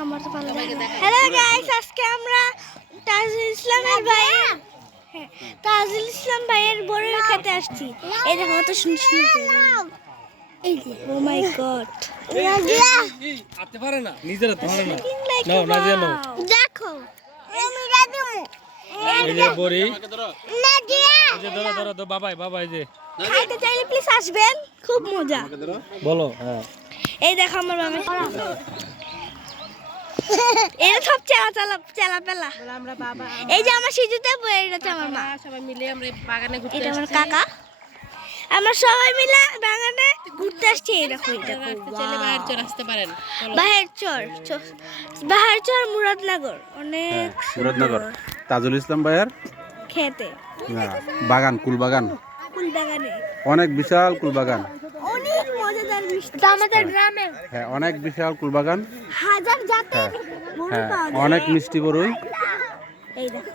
আমার তো ভালো লাগে। হ্যালো গাইস, আজকে আমরা তাজুল ইসলামের ভাই তাজুল ইসলাম ভাইয়ের বড়ের খেতে আসছি। এই দেখো কত সুন্দর সুন্দর। এই যে ও মাই গড, আতে পারে না, নিজেরা তো পারে না। নাও নাজিয়া নাও, দেখো আমি রাদিমু। এই যে বড়ি নাজিয়া, এই যে ধরো ধরো তো বাবাই বাবাই যে খাইতে চাইলে প্লিজ আসবেন, খুব মজা। বলো। হ্যাঁ, এই দেখো আমার বাবা, এরা সব চেলা পেলা। আমরা বাবা এই যে আমার সিজুতে এটা হচ্ছে আমার মা, সবাই মিলে আমরা এই বাগানে ঘুরতে এটা আমার আসছি। কাকা। আমরা সবাই মিলে বাগানে ঘুরতে আসছি। এই দেখো আপনারা আসতে চাইলে বাইরে চলে আসতে পারেন। চলো। বাহার চর মুরাদনগর, অনেক মুরাদনগর তাজুল ইসলাম ভাইয়ের খেতে বাগান, কুল বাগান, ফুল বাগানে অনেক বিশাল কুল বাগান। অনেক মজাদার মিষ্টি আমাদের গ্রামে হ্যাঁ, অনেক বিশাল কুল বাগান। হাজার জাতের গরু হ্যাঁ, পাওয়া যায়। অনেক মিষ্টি বড়ই। এই দেখো